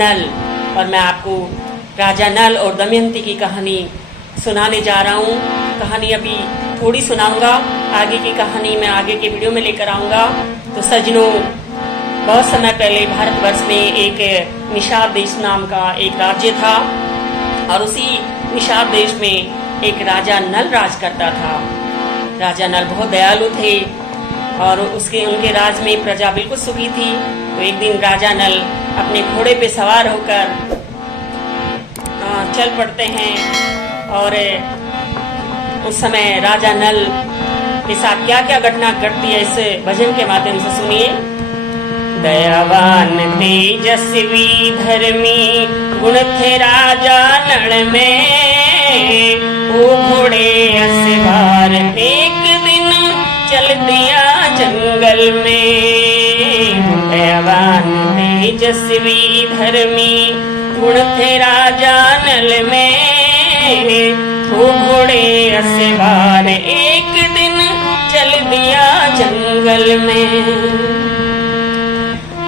नल। और मैं आपको राजा नल और दमयंती की कहानी सुनाने जा रहा हूँ। कहानी अभी थोड़ी सुनाऊंगा, आगे की कहानी मैं आगे के वीडियो में लेकर आऊँगा। तो सज्जनों, बहुत समय पहले भारतवर्ष में एक निषाद देश नाम का एक राज्य था और उसी निषाद देश में एक राजा नल राज करता था। राजा नल बहुत दयालु थे और उनके राज में प्रजा बिल्कुल सुखी थी। तो एक दिन राजा नल अपने घोड़े पे सवार होकर चल पड़ते हैं और उस समय राजा नल के साथ क्या क्या घटना घटती है इस भजन के माध्यम से सुनिए। दयावान तेजस्वी धर्मी गुण थे राजा नल में, वो घोड़े असवार एक दिन चल दिया जंगल में। दयावान तेजस्वी धर्मी गुण थे राजा नल में, वो घोड़े असवार एक दिन चल दिया जंगल में।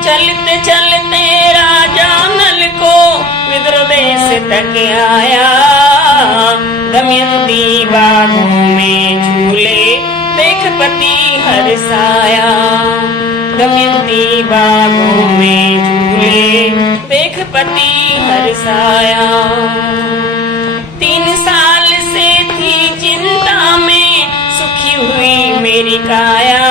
चलते चलते राजा नल को विद्रोह देश तक आया, दमयंती बागों में झूले देख पति हर्षाया। दमयंती बागों में झूले देख पति हर्षाया। 3 साल से थी चिंता में सुखी हुई मेरी काया,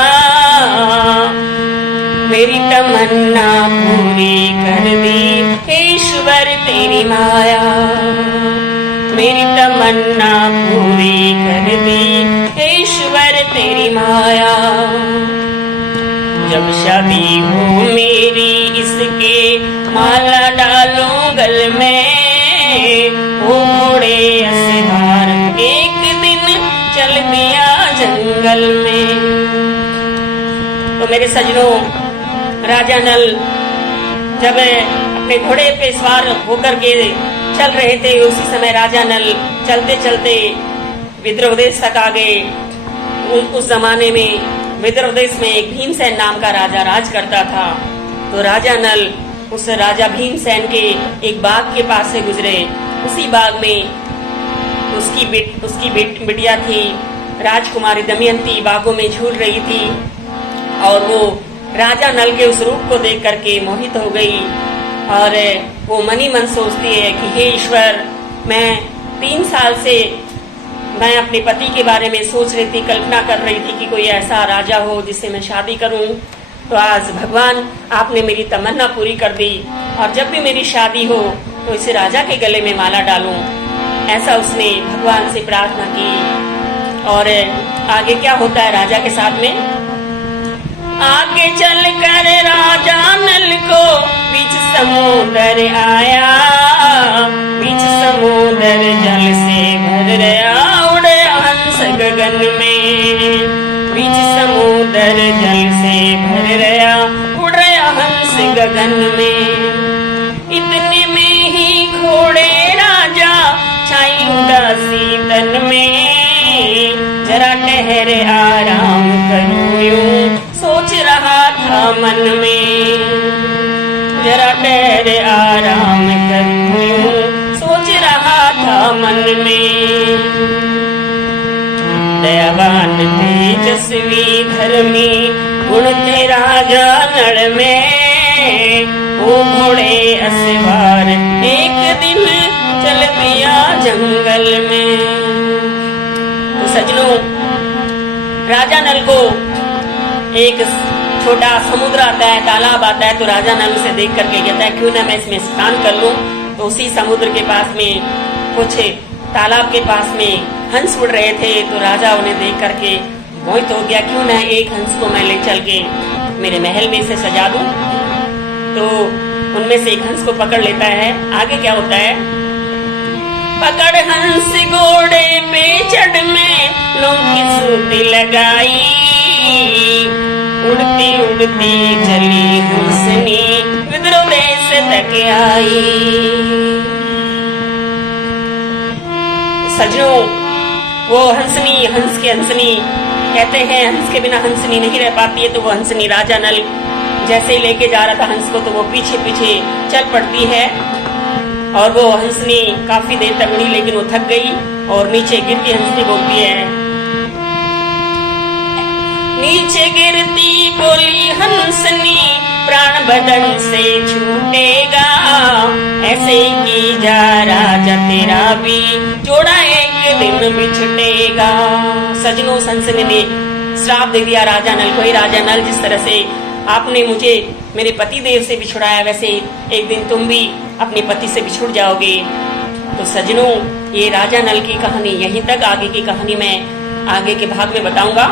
मेरी तमन्ना पूरी कर दी ईश्वर तेरी माया। मेरी तमन्ना पूरी कर दी ईश्वर तेरी माया। जब शादी हो मेरी इसके माला डालो गल में, वो घोड़े असवार एक दिन चल दिया जंगल में। तो मेरे सजनों, राजा नल जब अपने घोड़े पे सवार होकर के चल रहे थे, उसी समय राजा नल चलते चलते विद्रोह देश तक आ गए। उस जमाने में विद्रोह देश में एक भीमसेन नाम का राजा राज करता था। तो राजा नल उस राजा भीमसेन के एक बाग के पास से गुजरे। उसी बाग में उसकी बिटिया थी राजकुमारी दमयंती, बागों में झूल रही थी और वो राजा नल के उस रूप को देख करके मोहित हो गई और वो मनी मन सोचती है कि हे ईश्वर, मैं 3 साल से मैं अपने पति के बारे में सोच रही थी, कल्पना कर रही थी कि कोई ऐसा राजा हो जिससे मैं शादी करूं। तो आज भगवान आपने मेरी तमन्ना पूरी कर दी और जब भी मेरी शादी हो तो इस राजा के गले में माला डालूं। ऐसा उसने भगवान से प्रार्थना की। और आगे क्या होता है राजा के साथ में? आगे चल कर राजा नल को बीच समुद्र आया, बीच समुद्र जल से भर गया, उड़े हंस गगन में। बीच समुद्र जल से भर गया, उड़ रहा हंस गगन में। इतने में ही घोड़े राजा छाई उदासी तन में, जरा ठहरे आराम करूं यूं सोच रहा था मन में। जरा ठहरे आराम करूं यूं सोच रहा था मन में। दयावान तेजस्वी धर्मी गुण थे राजा नल में, वो घोड़े असवार एक दिन चल दिया जंगल में। तो सजनों, राजा नल को एक छोटा समुद्र आता है, तालाब आता है। तो राजा नल उसे देख करके कहता है क्यों ना मैं इसमें स्नान कर लूं। तो उसी समुद्र के पास में कुछ तालाब के पास में हंस उड़ रहे थे। तो राजा उन्हें देख करके मोहित हो गया, क्यों ना एक हंस को मैं ले चल के मेरे महल में से सजा दूं। तो उनमें से एक हंस को पकड़ लेता है। आगे क्या होता है? पकड़ हंस घोड़े पे चढ़ में लोकी सूती लगाई, उड़ती उड़ती चली हंसनी विद्रोह देश तक आई। सजनों, वो हंसनी, हंस के हंसनी कहते हैं, हंस के बिना हंसनी नहीं रह पाती है। तो वो हंसनी राजा नल जैसे ही लेके जा रहा था हंस को तो वो पीछे पीछे चल पड़ती है और वो हंसनी काफी देर तक उड़ी, लेकिन वो थक गई और नीचे गिरती हंसनी बोलती है, नीचे गिरती बोली हंसनी प्राण बदन से छूटेगा, ऐसे की जा राजा तेरा भी जोड़ा एक दिन बिछटेगा। सजनों, हंसनी ने श्राप दे दिया राजा नल को, राजा नल जिस तरह से आपने मुझे मेरे पति देव से बिछुड़ाया वैसे एक दिन तुम भी अपने पति से बिछुड़ जाओगे। तो सजनों, ये राजा नल की कहानी यहीं तक, आगे की कहानी मैं आगे के भाग में बताऊंगा।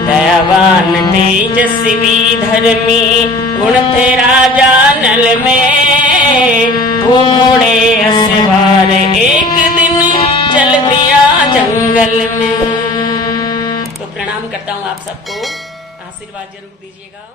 दयावान तेजस्वी धर्मी गुण थे राजा नल में, घोड़े असवार एक दिन चल दिया जंगल में। तो प्रणाम करता हूँ आप सबको, आशीर्वाद जरूर दीजिएगा।